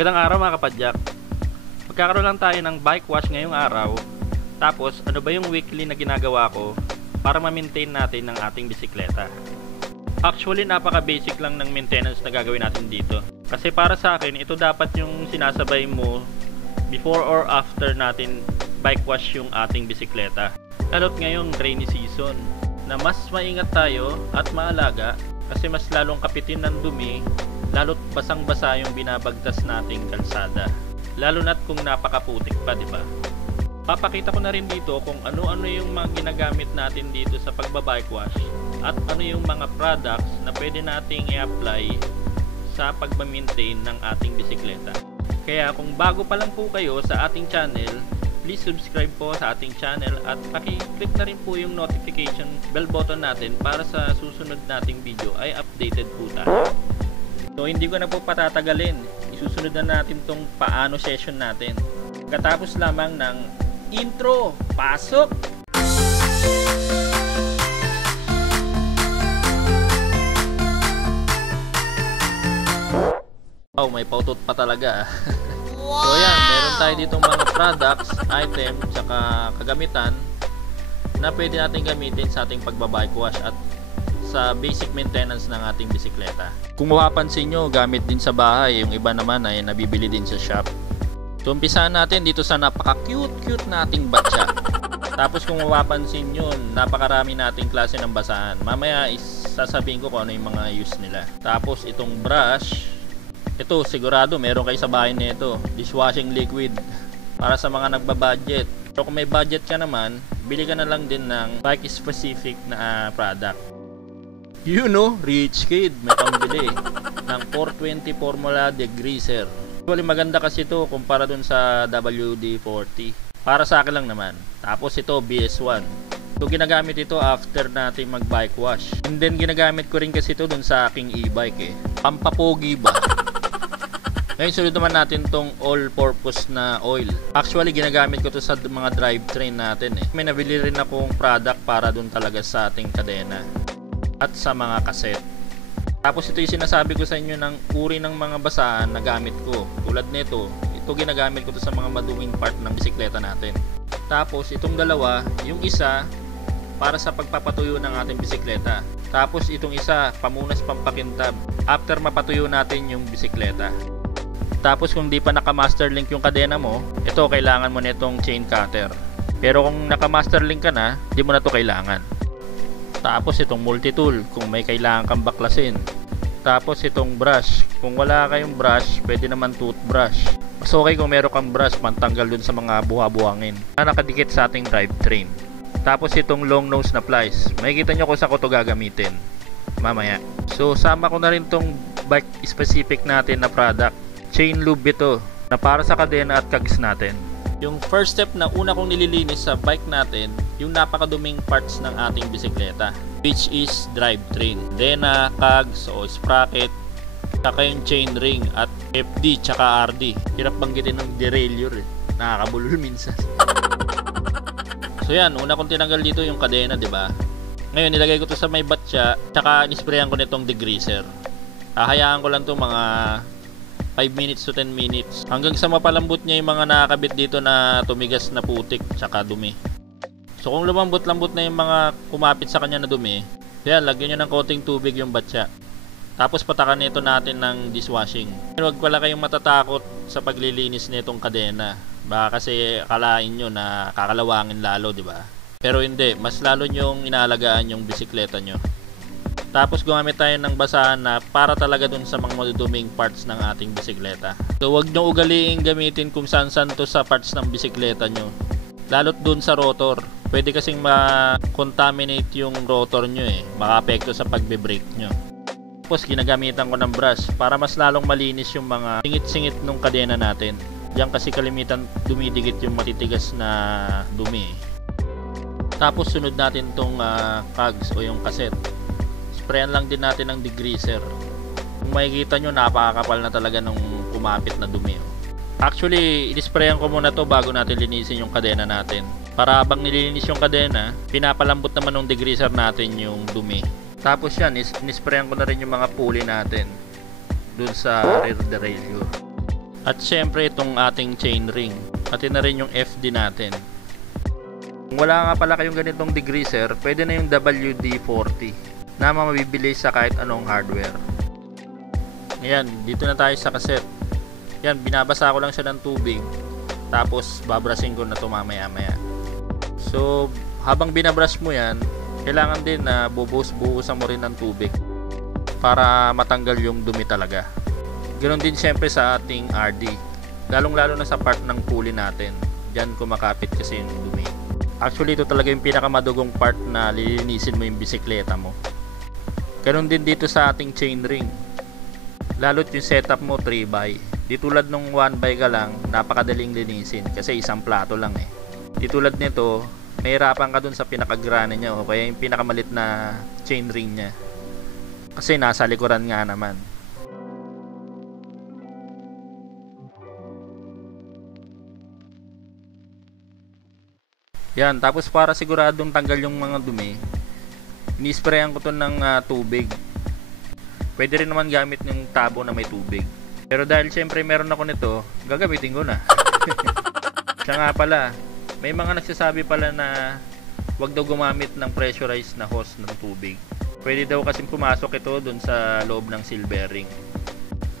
Magandang araw mga kapadyak. Magkakaroon lang tayo ng bike wash ngayong araw. Tapos ano ba yung weekly na ginagawa ko para ma-maintain natin ng ating bisikleta. Actually napaka basic lang ng maintenance na gagawin natin dito. Kasi para sa akin ito dapat yung sinasabay mo before or after natin bike wash yung ating bisikleta. Lalo't ngayong rainy season na mas maingat tayo at maalaga kasi mas lalong kapitin ng dumi, lalo't basang-basa yung binabagtas nating kalsada. Lalo na't kung napakaputik pa, di ba? Papakita ko na rin dito kung ano-ano yung mga ginagamit natin dito sa pagbabike wash at ano yung mga products na pwede nating i-apply sa pagma-maintain ng ating bisikleta. Kaya kung bago pa lang po kayo sa ating channel, please subscribe po sa ating channel at paki-click na rin po yung notification bell button natin para sa susunod nating video ay updated po tayo. So hindi ko na po patatagalin, isusunod na natin tong paano session natin. Pagkatapos lamang ng intro, pasok! Oh, may pautot pa talaga. So yan, meron tayo ditong mga products, item, tsaka kagamitan na pwede natin gamitin sa ating pagbabike wash at sa basic maintenance ng ating bisikleta. Kung mapapansin nyo, gamit din sa bahay, yung iba naman ay nabibili din sa shop. So umpisahan natin dito sa napaka cute nating batya. Tapos kung mapapansin nyo, napakarami nating klase ng basahan. Mamaya sasabihin ko kung ano yung mga use nila. Tapos itong brush, ito sigurado meron kayo sa bahay nito, dishwashing liquid para sa mga nagbabudget. So kung may budget ka naman, bili ka na lang din ng bike specific na product. You know, rich kid, may pambili ng 420 Formula Degreaser. Actually maganda kasi ito kumpara dun sa WD-40. Para sa akin lang naman. Tapos ito BS1. So ginagamit ito after natin mag bike wash. And then ginagamit ko rin kasi ito dun sa aking e-bike eh. Pampapogi ba? Ngayon sunod naman natin tong all-purpose na oil. Actually ginagamit ko to sa mga drivetrain natin eh. May nabili rin akong product para dun talaga sa ating kadena at sa mga kaset. Tapos ito yung sinasabi ko sa inyo ng uri ng mga basahan na gamit ko. Tulad nito, ito ginagamit ko to sa mga maduming part ng bisikleta natin. Tapos itong dalawa, yung isa para sa pagpapatuyo ng ating bisikleta. Tapos itong isa, pamunas pampakintab after mapatuyo natin yung bisikleta. Tapos kung di pa naka-master link yung kadena mo, ito kailangan mo nitong chain cutter. Pero kung naka-master link ka na, di mo na to kailangan. Tapos itong multi-tool kung may kailangan kang baklasin. Tapos itong brush, kung wala kayong brush, pwede naman toothbrush. Mas okay kung meron kang brush pantanggal dun sa mga buha-buhangin na nakadikit sa ating drivetrain. Tapos itong long nose na plies, makikita nyo kung saan ko to gagamitin mamaya. So sama ko na rin tong bike specific natin na product. Chain lube ito na para sa kadena at kags natin. Yung first step na una kong nililinis sa bike natin, yung napakaduming parts ng ating bisikleta, which is drivetrain, kadena, kags o sprocket, saka yung chain ring at FD tsaka RD. Hirap banggitin ng derailleur eh. Nakakabulol minsan. So yan, una kong tinanggal dito yung kadena, di ba? Ngayon nilagay ko to sa may batya, tsaka nisprayan ko nitong degreaser. Hahayaan ko lang to mga 5 minutes to 10 minutes hanggang sa mapalambot niya yung mga nakakabit dito na tumigas na putik tsaka dumi. So kung lumambot-lambot na yung mga kumapit sa kanya na dumi, yan, lagyan nyo ng konting tubig yung batya. Tapos patakan nito natin ng dishwashing. Huwag pala kayong matatakot sa paglilinis nitong kadena. Baka kasi akalain nyo na kakalawangin lalo, di ba? Pero hindi, mas lalo nyong inaalagaan yung bisikleta nyo. Tapos gumamit tayo ng basahan na para talaga dun sa mga maduduming parts ng ating bisikleta. So wag nyo ugaliing gamitin kung saan-saan to sa parts ng bisikleta nyo. Lalot dun sa rotor. Pwede kasing ma-contaminate yung rotor nyo eh. Maka-apekto sa pagbe-brake nyo. Tapos ginagamitan ko ng brush para mas lalong malinis yung mga singit-singit nung kadena natin. Diyan kasi kalimitan dumidikit yung matitigas na dumi. Tapos sunod natin tong cogs o yung cassette. Sprayan lang din natin ng degreaser. Kung makikita nyo, napakakapal na talaga nung kumapit na dumi. Actually, inisprayan ko muna to bago natin linisin yung kadena natin. Para habang nililinis yung kadena, pinapalambot naman ng degreaser natin yung dumi. Tapos yan, inisprayan ko na rin yung mga pulley natin dun sa rear derailleur. At syempre itong ating chainring, pati na rin yung FD natin. Kung wala nga pala kayong ganitong degreaser, pwede na yung WD-40 na mabibili sa kahit anong hardware. Ayan, dito na tayo sa cassette. Yan, binabasa ko lang siya ng tubig, tapos babrushin ko na ito mamaya-maya. So habang binabrush mo yan, kailangan din na bubuhusan mo rin ng tubig para matanggal yung dumi talaga. Ganoon din syempre sa ating RD, lalong lalo na sa part ng pulley natin. Diyan kumakapit kasi yung dumi. Actually ito talaga yung pinakamadugong part na lilinisin mo yung bisikleta mo. Ganoon din dito sa ating chainring. Lalo't yung setup mo 3x. Di tulad nung 1x ka lang, napakadaling linisin kasi isang plato lang eh. Di tulad nito, mahirapan ka dun sa pinakagrana niya o kaya yung pinakamalit na chainring niya. Kasi nasa likuran nga naman. Yan, tapos para siguradong tanggal yung mga dumi, ini-sprayan ko to ng tubig. Pwede rin naman gamit yung tabo na may tubig. Pero dahil syempre meron ako nito, gagamitin ko na. Siya nga pala, may mga nagsasabi pala na wag daw gumamit ng pressurized na hose ng tubig. Pwede daw kasing pumasok ito dun sa loob ng seal bearing.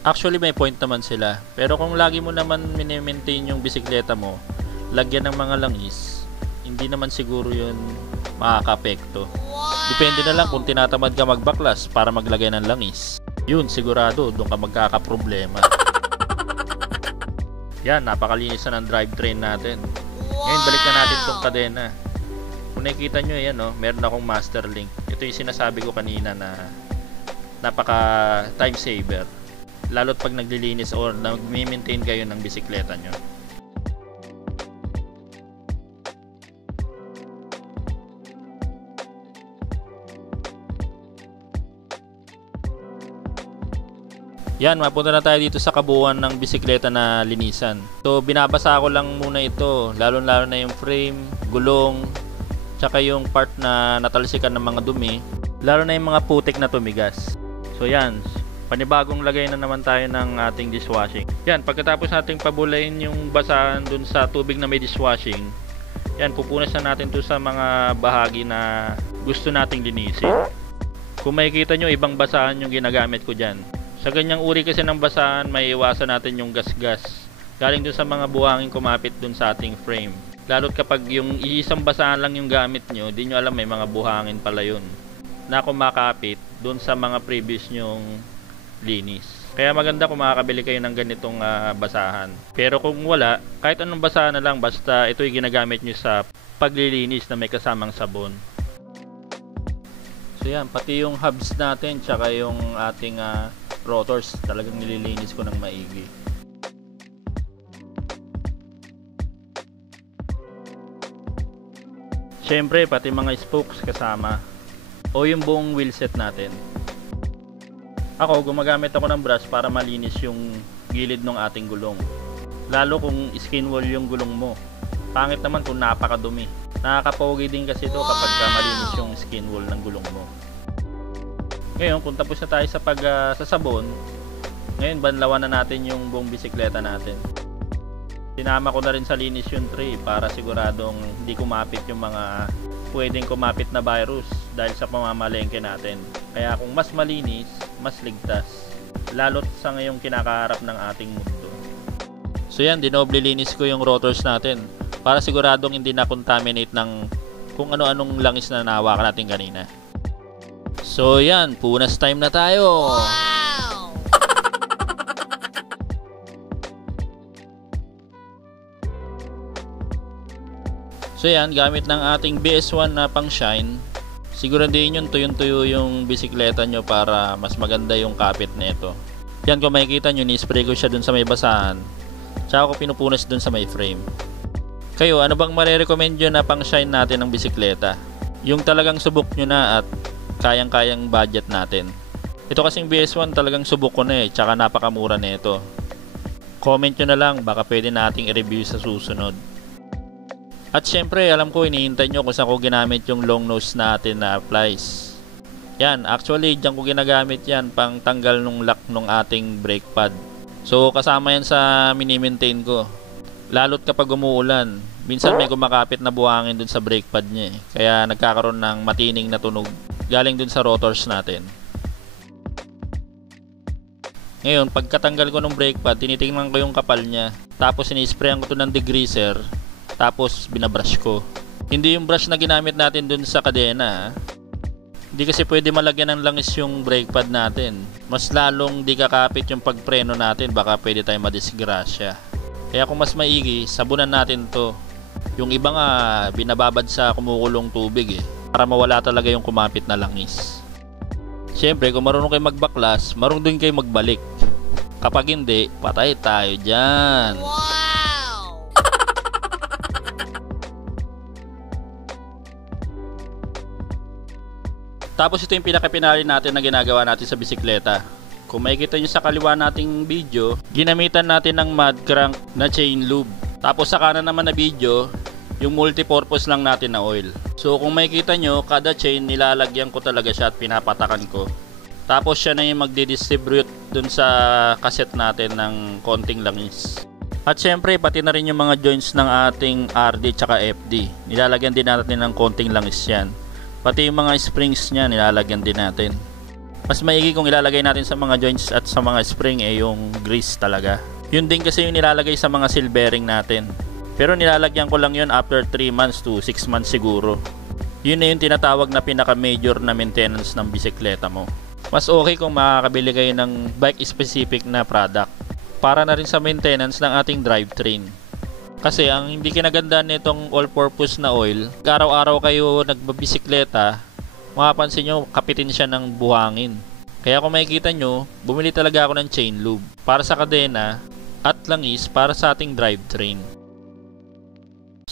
Actually may point naman sila. Pero kung lagi mo naman mini-maintain yung bisikleta mo, lagyan ng mga langis, hindi naman siguro yun makaka-apekto. Depende na lang kung tinatamad ka magbaklas para maglagay ng langis. Yun, sigurado, doon ka magkakaproblema. Yan, napakalinis na ng drivetrain natin. Ngayon, balik na natin itong kadena. Kung nakikita nyo, yan, meron akong master link. Ito yung sinasabi ko kanina na napaka time saver. Lalo't pag naglilinis o nag-maintain kayo ng bisikleta nyo. Yan, mapunta na tayo dito sa kabuuan ng bisikleta na linisan. So, binabasa ko lang muna ito, lalo-lalo na yung frame, gulong, tsaka yung part na natalsikan ng mga dumi, lalo na yung mga putik na tumigas. So, yan, panibagong lagay na naman tayo ng ating dishwashing. Yan, pagkatapos nating pabulayin yung basahan dun sa tubig na may dishwashing, yan, pupunas na natin to sa mga bahagi na gusto nating linisin. Kung makikita nyo, ibang basahan yung ginagamit ko dyan. Sa ganyang uri kasi ng basahan, may iwasan natin yung gas-gas galing dun sa mga buhangin kumapit dun sa ating frame. Lalo't kapag yung isang basahan lang yung gamit nyo, di nyo alam may mga buhangin pala yun na kumakapit dun sa mga previous nyong linis. Kaya maganda kung makakabili kayo ng ganitong basahan. Pero kung wala, kahit anong basahan na lang, basta ito yung ginagamit nyo sa paglilinis na may kasamang sabon. So yan, pati yung hubs natin tsaka yung ating rotors talagang nililinis ko ng maigi. Syempre pati mga spokes kasama o yung buong wheelset natin. Ako gumagamit ako ng brush para malinis yung gilid ng ating gulong, lalo kung skin wall yung gulong mo. Pangit naman kung napakadumi. Nakakapogi din kasi ito kapag malinis yung skin wall ng gulong mo. Ngayon, kung tapos na tayo sa sabon, ngayon banlawan na natin yung buong bisikleta natin. Sinama ko na rin sa linis yung tray para siguradong hindi kumapit yung mga pwedeng kumapit na virus dahil sa pamamalengke natin. Kaya kung mas malinis, mas ligtas. Lalo't sa ngayong kinakaharap ng ating mundo. So yan, dinoble linis ko yung rotors natin para siguradong hindi na contaminate ng kung ano-anong langis na nahawakan natin kanina. So yan, punas time na tayo. Wow! So yan, gamit ng ating BS1 na pang shine, siguraduhin yun tuyong-tuyo yung bisikleta nyo para mas maganda yung kapit nito. Yan, kung makikita nyo, ni-spray ko siya dun sa may basahan, tsaka ko pinupunas dun sa may frame. Kayo, ano bang marirecommend nyo na pang shine natin ng bisikleta? Yung talagang subok nyo na at kayang-kayang budget natin. Ito kasing BS1 talagang subok ko na tsaka napakamura na ito. Comment nyo na lang, baka pwede nating i-review sa susunod. At syempre, alam ko hinihintay nyo kung saan ko ginamit yung long nose natin na plies. Yan, actually dyan ko ginagamit yan pang tanggal nung lock nung ating brake pad. So kasama yan sa mini-maintain ko. Lalo't kapag umuulan, minsan may kumakapit na buhangin dun sa brake pad niya eh. Kaya nagkakaroon ng matining na tunog galing dun sa rotors natin. Ngayon, pagkatanggal ko ng brake pad, tinitingnan ko yung kapal niya. Tapos sinisprayan ko to ng degreaser. Tapos binabrush ko. Hindi yung brush na ginamit natin dun sa kadena. Hindi kasi pwede malagyan ng langis yung brake pad natin. Mas lalong di kakapit yung pagpreno natin, baka pwede tayong madisgrasya. Kaya kung mas maigi, sabunan natin to. Yung iba nga, binababad sa kumukulong tubig eh. Para mawala talaga yung kumapit na langis. Siyempre, kung marunong kayo magbaklas, marunong din kayo magbalik. Kapag hindi, patay tayo dyan. Wow! Tapos ito yung pinakapinali natin na ginagawa natin sa bisikleta. Kung makikita nyo sa kaliwa nating video, ginamitan natin ng mud crank na chain lube. Tapos sa kanan naman na video, yung multipurpose lang natin na oil. So kung makikita nyo, kada chain nilalagyan ko talaga siya at pinapatakan ko. Tapos siya na yung magdi-distribute dun sa cassette natin ng konting langis. At syempre pati na rin yung mga joints ng ating RD tsaka FD. Nilalagyan din natin ng konting langis yan. Pati yung mga springs nya nilalagyan din natin. Mas maigi kung ilalagay natin sa mga joints at sa mga spring yung grease talaga. Yun din kasi yung nilalagay sa mga seal bearing natin. Pero nilalagyan ko lang yun after 3 months to 6 months siguro. Yun na yung tinatawag na pinaka-major na maintenance ng bisikleta mo. Mas okay kung makakabili kayo ng bike specific na product. Para na rin sa maintenance ng ating drivetrain. Kasi ang hindi kinagandaan nitong all-purpose na oil, araw-araw kayo nagbabisikleta, mapapansin nyo kapitin siya ng buhangin. Kaya kung makikita nyo, bumili talaga ako ng chain lube para sa kadena at langis para sa ating drivetrain.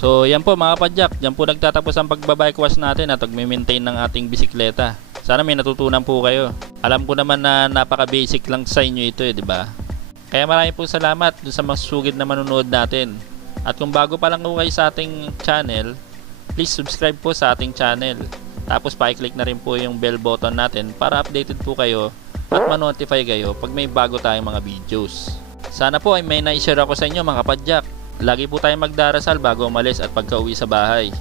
So yan po mga padyak, yan po nagtatapos ang pagbabike wash natin at pag-maintain ng ating bisikleta. Sana may natutunan po kayo. Alam ko naman na napaka-basic lang sa inyo ito di ba? Kaya maraming po salamat dun sa mga sugid na manonood natin. At kung bago pa lang kayo sa ating channel, please subscribe po sa ating channel. Tapos pa-click na rin po yung bell button natin para updated po kayo at ma-notify kayo pag may bago tayong mga videos. Sana po ay may na-share ako sa inyo mga kapadyak. Lagi po tayong magdarasal bago umalis at pagka-uwi sa bahay.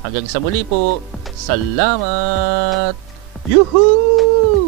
Hanggang sa muli po, salamat! Yuhuu!